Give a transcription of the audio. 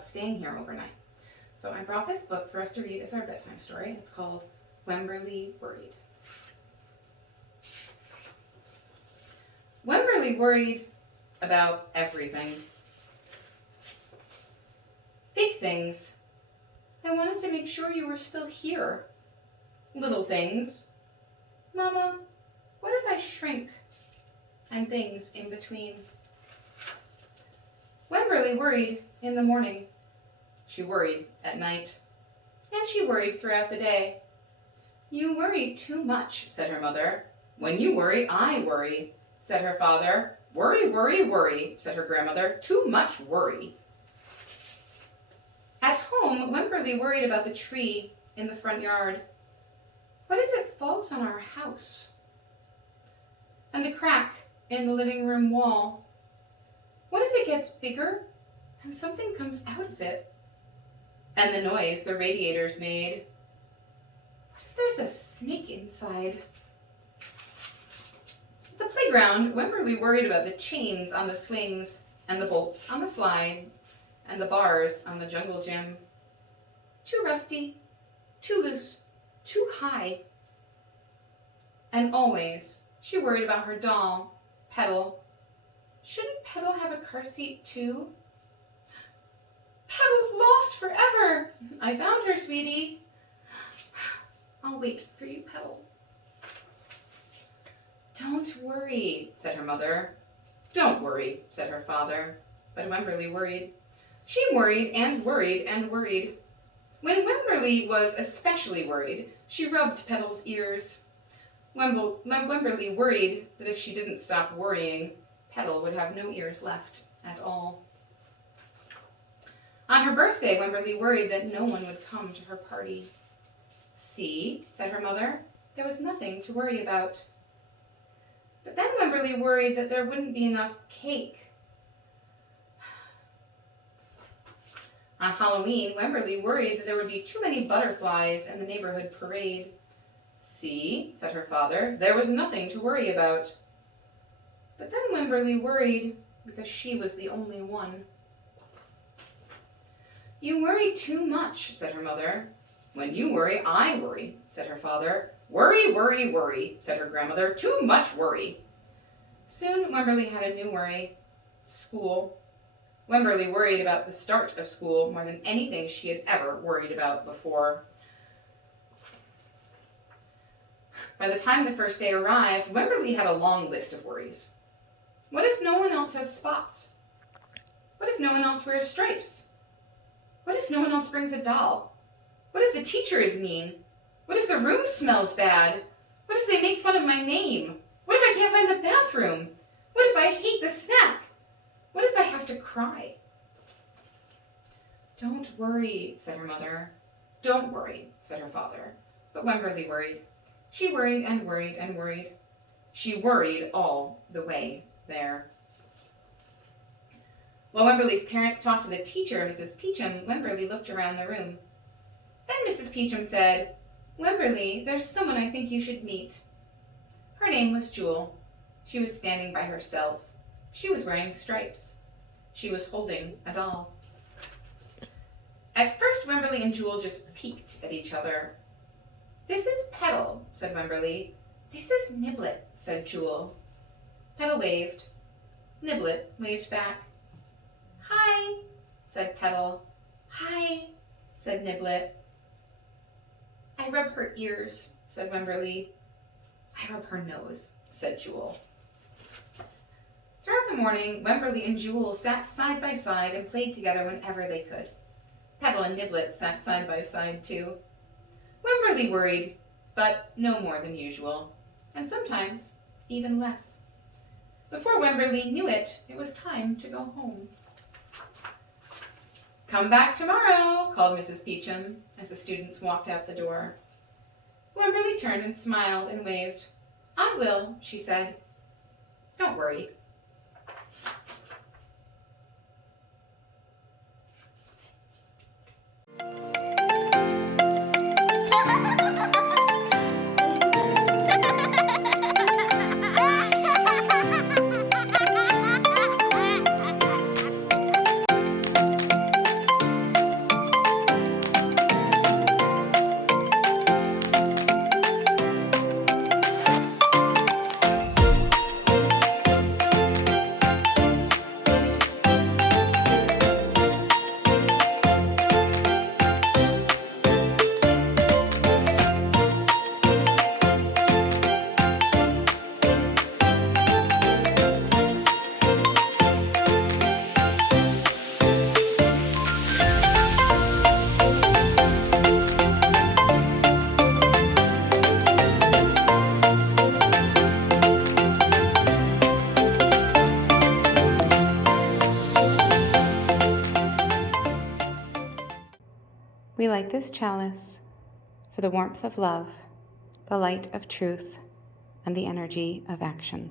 about staying here overnight. So I brought this book for us to read as our bedtime story. It's called Wemberly Worried. Wemberly worried about everything. Big things. I wanted to make sure you were still here. Little things. Mama, what if I shrink? And things in between. Wemberly worried in the morning. She worried at night. And she worried throughout the day. You worry too much, said her mother. When you worry, I worry, said her father. Worry, worry, worry, said her grandmother. Too much worry. At home, Wemberly worried about the tree in the front yard. What if it falls on our house? And the crack in the living room wall. What if it gets bigger and something comes out of it? And the noise the radiators made. What if there's a snake inside? At the playground, Wemberly worried about the chains on the swings and the bolts on the slide and the bars on the jungle gym. Too rusty, too loose, too high. And always she worried about her doll, Petal. Shouldn't Petal have a car seat too? Petal's lost forever. I found her, sweetie. I'll wait for you, Petal. Don't worry, said her mother. Don't worry, said her father. But Wemberly worried. She worried and worried and worried. When Wemberly was especially worried, she rubbed Petal's ears. Wemberly worried that if she didn't stop worrying, Petal would have no ears left at all. On her birthday, Wemberly worried that no one would come to her party. See, said her mother, there was nothing to worry about. But then Wemberly worried that there wouldn't be enough cake. On Halloween, Wemberly worried that there would be too many butterflies in the neighborhood parade. See, said her father, there was nothing to worry about. But then Wemberly worried because she was the only one. You worry too much, said her mother. When you worry, I worry, said her father. Worry, worry, worry, said her grandmother. Too much worry. Soon Wemberly had a new worry. School. Wemberly worried about the start of school more than anything she had ever worried about before. By the time the first day arrived, Wemberly had a long list of worries. What if no one else has spots? What if no one else wears stripes? What if no one else brings a doll? What if the teacher is mean? What if the room smells bad? What if they make fun of my name? What if I can't find the bathroom? What if I hate the snack? What if I have to cry? Don't worry, said her mother. Don't worry, said her father. But Wemberly worried. She worried and worried and worried. She worried all the way there. While Wemberly's parents talked to the teacher, Mrs. Peachum, Wemberly looked around the room. Then Mrs. Peachum said, Wemberly, there's someone I think you should meet. Her name was Jewel. She was standing by herself. She was wearing stripes. She was holding a doll. At first, Wemberly and Jewel just peeked at each other. This is Petal, said Wemberly. This is Niblet, said Jewel. Petal waved. Niblet waved back. Hi, said Petal. Hi, said Niblet. I rub her ears, said Wemberly. I rub her nose, said Jewel. Throughout the morning, Wemberly and Jewel sat side by side and played together whenever they could. Petal and Niblet sat side by side too. Wemberly worried, but no more than usual, and sometimes even less. Before Wemberly knew it, it was time to go home. Come back tomorrow, called Mrs. Peachum as the students walked out the door. Wemberly turned and smiled and waved. I will, she said. Don't worry. We light this chalice for the warmth of love, the light of truth, and the energy of action.